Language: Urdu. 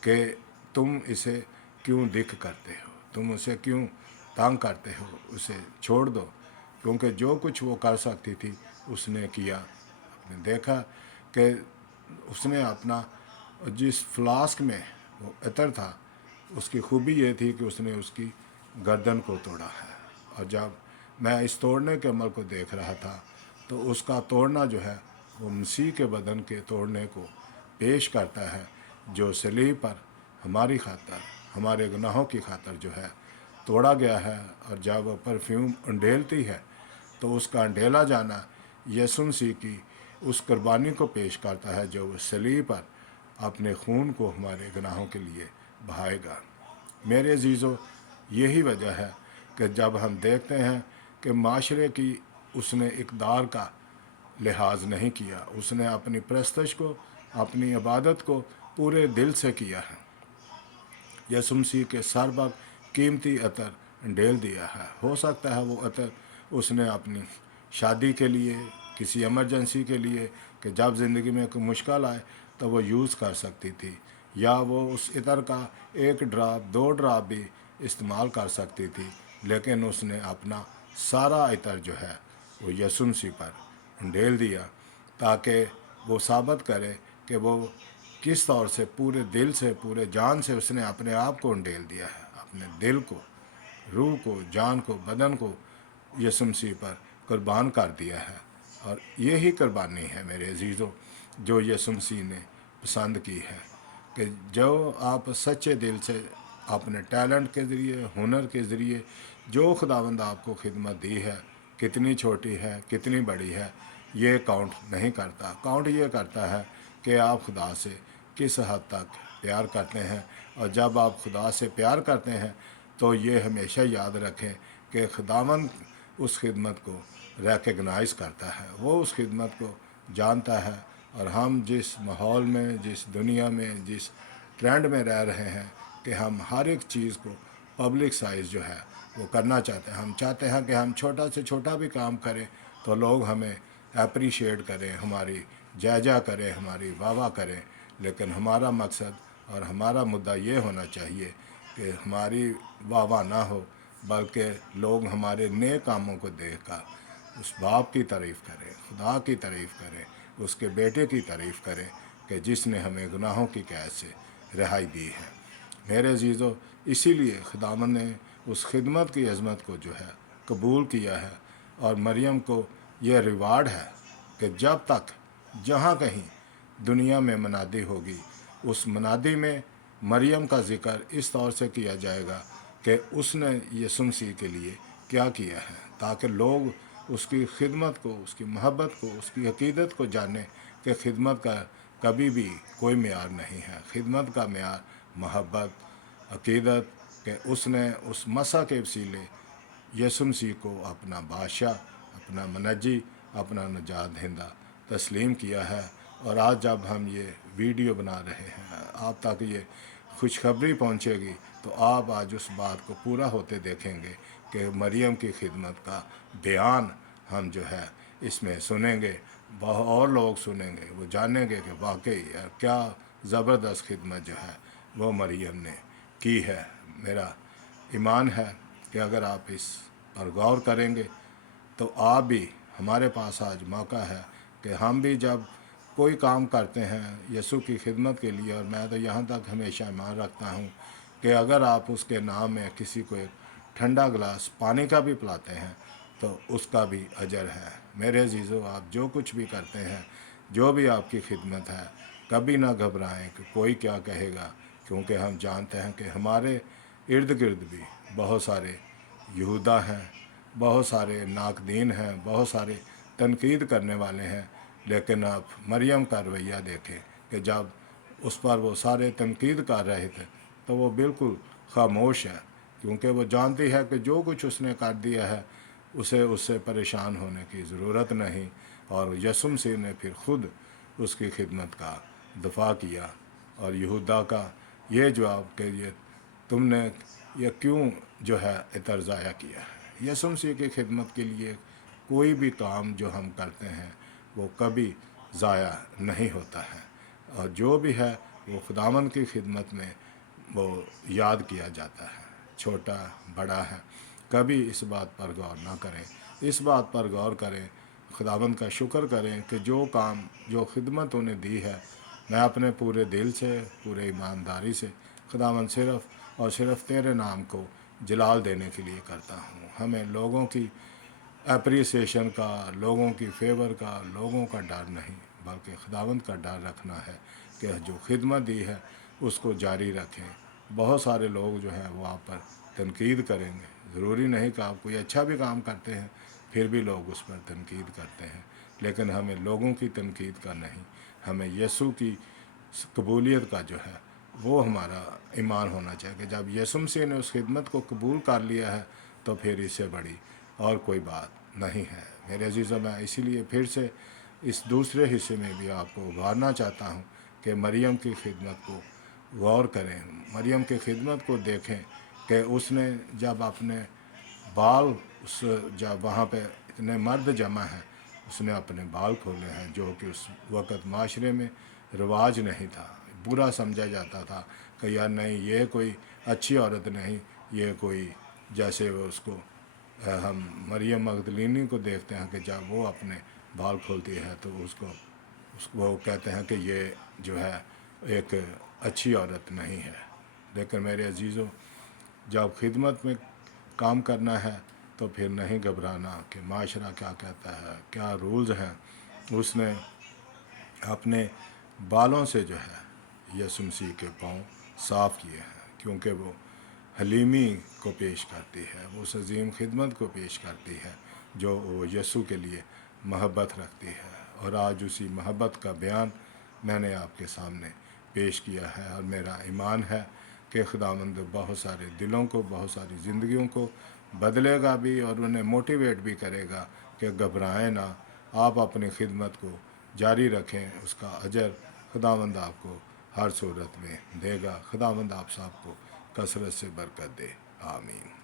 کہ تم اسے کیوں دکھ کرتے ہو، تم اسے کیوں تنگ کرتے ہو، اسے چھوڑ دو، کیونکہ جو کچھ وہ کر سکتی تھی اس نے کیا۔ آپ نے دیکھا کہ اس نے اپنا جس فلاسک میں وہ عطر تھا، اس کی خوبی یہ تھی کہ اس نے اس کی گردن کو توڑا ہے، اور جب میں اس توڑنے کے عمل کو دیکھ رہا تھا تو اس کا توڑنا جو ہے وہ مسیح کے بدن کے توڑنے کو پیش کرتا ہے، جو صلیب پر ہماری خاطر، ہمارے گناہوں کی خاطر جو ہے توڑا گیا ہے۔ اور جب وہ پرفیوم انڈیلتی ہے تو اس کا انڈیلا جانا یسوع مسیح کی اس قربانی کو پیش کرتا ہے جو وہ صلیب پر اپنے خون کو ہمارے گناہوں کے لیے بہائے گا۔ میرے عزیزو، یہی وجہ ہے کہ جب ہم دیکھتے ہیں کہ معاشرے کی اس نے اقدار کا لحاظ نہیں کیا، اس نے اپنی پرستش کو، اپنی عبادت کو پورے دل سے کیا ہے، یسوع مسیح کے سر پر قیمتی عطر ڈال دیا ہے۔ ہو سکتا ہے وہ عطر اس نے اپنی شادی کے لیے، کسی ایمرجنسی کے لیے، کہ جب زندگی میں کوئی مشکل آئے تو وہ یوز کر سکتی تھی، یا وہ اس عطر کا 1 ڈراپ 2 ڈراپ بھی استعمال کر سکتی تھی، لیکن اس نے اپنا سارا عطر جو ہے وہ یسوع مسیح پر ڈال دیا، تاکہ وہ ثابت کرے کہ وہ کس طور سے پورے دل سے، پورے جان سے اس نے اپنے آپ کو ڈال دیا ہے، اپنے دل کو، روح کو، جان کو، بدن کو یسوع مسیح پر قربان کر دیا ہے۔ اور یہی قربانی ہے میرے عزیزو جو یسوع مسیح نے پسند کی ہے، کہ جو آپ سچے دل سے اپنے ٹیلنٹ کے ذریعے، ہنر کے ذریعے جو خداوند آپ کو خدمت دی ہے، کتنی چھوٹی ہے، کتنی بڑی ہے، یہ کاؤنٹ نہیں کرتا۔ کاؤنٹ یہ کرتا ہے کہ آپ خدا سے کس حد تک پیار کرتے ہیں، اور جب آپ خدا سے پیار کرتے ہیں تو یہ ہمیشہ یاد رکھیں کہ خداوند اس خدمت کو ریکگنائز کرتا ہے، وہ اس خدمت کو جانتا ہے۔ اور ہم جس ماحول میں، جس دنیا میں، جس ٹرینڈ میں رہ رہے ہیں کہ ہم ہر ایک چیز کو پبلک سائز جو ہے وہ کرنا چاہتے ہیں، ہم چاہتے ہیں کہ ہم چھوٹا سے چھوٹا بھی کام کریں تو لوگ ہمیں اپریشیٹ کریں، ہماری جائزہ کریں، ہماری واہ واہ کریں، لیکن ہمارا مقصد اور ہمارا مدعا یہ ہونا چاہیے کہ ہماری واہ واہ نہ ہو، بلکہ لوگ ہمارے نیک کاموں کو دیکھ کر اس باپ کی تعریف کریں، خدا کی تعریف کریں، اس کے بیٹے کی تعریف کریں کہ جس نے ہمیں گناہوں کی قید سے رہائی دی ہے۔ میرے عزیزو، اسی لیے خداوند نے اس خدمت کی عظمت کو جو ہے قبول کیا ہے، اور مریم کو یہ ریوارڈ ہے کہ جب تک جہاں کہیں دنیا میں منادی ہوگی، اس منادی میں مریم کا ذکر اس طور سے کیا جائے گا کہ اس نے یسوع مسیح کے لیے کیا کیا ہے، تاکہ لوگ اس کی خدمت کو، اس کی محبت کو، اس کی عقیدت کو جانیں کہ خدمت کا کبھی بھی کوئی معیار نہیں ہے۔ خدمت کا معیار محبت، عقیدت، کہ اس نے اس مسیح کے وسیلے یسوع مسیح کو اپنا بادشاہ، اپنا منجی، اپنا نجات دہندہ تسلیم کیا ہے۔ اور آج جب ہم یہ ویڈیو بنا رہے ہیں، آپ تک یہ خوشخبری پہنچے گی تو آپ آج اس بات کو پورا ہوتے دیکھیں گے کہ مریم کی خدمت کا بیان ہم جو ہے اس میں سنیں گے، اور لوگ سنیں گے، وہ جانیں گے کہ واقعی کیا زبردست خدمت جو ہے وہ مریم نے کی ہے۔ میرا ایمان ہے کہ اگر آپ اس پر غور کریں گے تو آپ بھی، ہمارے پاس آج موقع ہے کہ ہم بھی جب کوئی کام کرتے ہیں یسوع کی خدمت کے لیے، اور میں تو یہاں تک ہمیشہ ایمان رکھتا ہوں کہ اگر آپ اس کے نام میں کسی کو ایک ٹھنڈا گلاس پانی کا بھی پلاتے ہیں تو اس کا بھی اجر ہے۔ میرے عزیزو، آپ جو کچھ بھی کرتے ہیں، جو بھی آپ کی خدمت ہے، کبھی نہ گھبرائیں کہ کوئی کیا کہے گا، کیونکہ ہم جانتے ہیں کہ ہمارے ارد گرد بھی بہت سارے یہودا ہیں، بہت سارے ناقدین ہیں، بہت سارے تنقید کرنے والے ہیں، لیکن آپ مریم کا رویہ دیکھیں کہ جب اس پر وہ سارے تنقید کر رہے تھے تو وہ بالکل خاموش ہے، کیونکہ وہ جانتی ہے کہ جو کچھ اس نے کر دیا ہے اسے اس سے پریشان ہونے کی ضرورت نہیں۔ اور یسوع مسیح نے پھر خود اس کی خدمت کا دفاع کیا، اور یہودا کا یہ جواب کہ یہ تم نے یہ کیوں جو ہے عطر ضائع کیا ہے۔ یسوع مسیح کی خدمت کے لیے کوئی بھی کام جو ہم کرتے ہیں وہ کبھی ضائع نہیں ہوتا ہے، اور جو بھی ہے وہ خداوند کی خدمت میں وہ یاد کیا جاتا ہے، چھوٹا بڑا ہے۔ کبھی اس بات پر غور نہ کریں، اس بات پر غور کریں، خداوند کا شکر کریں کہ جو خدمت انہیں دی ہے، میں اپنے پورے دل سے، پورے ایمانداری سے خداوند صرف اور صرف تیرے نام کو جلال دینے کے لیے کرتا ہوں۔ ہمیں لوگوں کی اپریسیشن کا، لوگوں کی فیور کا، لوگوں کا ڈر نہیں، بلکہ خداوند کا ڈر رکھنا ہے کہ جو خدمت دی ہے اس کو جاری رکھیں۔ بہت سارے لوگ جو ہیں وہ آپ پر تنقید کریں گے، ضروری نہیں کہ آپ کوئی اچھا بھی کام کرتے ہیں پھر بھی لوگ اس پر تنقید کرتے ہیں، لیکن ہمیں لوگوں کی تنقید کا نہیں، ہمیں یسوع کی قبولیت کا جو ہے وہ ہمارا ایمان ہونا چاہیے کہ جب یسوع مسیح نے اس خدمت کو قبول کر لیا ہے تو پھر اس سے بڑی اور کوئی بات نہیں ہے۔ میرے عزیزوں، میں اسی لیے پھر سے اس دوسرے حصے میں بھی آپ کو ابھارنا چاہتا ہوں کہ مریم کی خدمت کو غور کریں، مریم کی خدمت کو دیکھیں کہ اس نے جب اپنے بال جب وہاں پہ اتنے مرد جمع ہیں، اس نے اپنے بال کھولے ہیں، جو کہ اس وقت معاشرے میں رواج نہیں تھا، برا سمجھا جاتا تھا کہ یار نہیں، یہ کوئی اچھی عورت نہیں، یہ کوئی جیسے وہ اس کو ہم مریم مگدلینی کو دیکھتے ہیں کہ جب وہ اپنے بال کھولتی ہے تو اس کو وہ کہتے ہیں کہ یہ جو ہے ایک اچھی عورت نہیں ہے۔ لیکن میرے عزیزوں، جب خدمت میں کام کرنا ہے تو پھر نہیں گھبرانا کہ معاشرہ کیا کہتا ہے، کیا رولز ہیں۔ اس نے اپنے بالوں سے جو ہے یسوع مسیح کے پاؤں صاف کیے ہیں، کیونکہ وہ حلیمی کو پیش کرتی ہے، وہ اس عظیم خدمت کو پیش کرتی ہے جو وہ یسوع کے لیے محبت رکھتی ہے۔ اور آج اسی محبت کا بیان میں نے آپ کے سامنے پیش کیا ہے، اور میرا ایمان ہے کہ خداوند بہت سارے دلوں کو، بہت ساری زندگیوں کو بدلے گا بھی اور انہیں موٹیویٹ بھی کرے گا کہ گھبرائیں نہ، آپ اپنی خدمت کو جاری رکھیں، اس کا اجر خداوند آپ کو ہر صورت میں دے گا۔ خداوند آپ سب کو کثرت سے برکت دے، آمین۔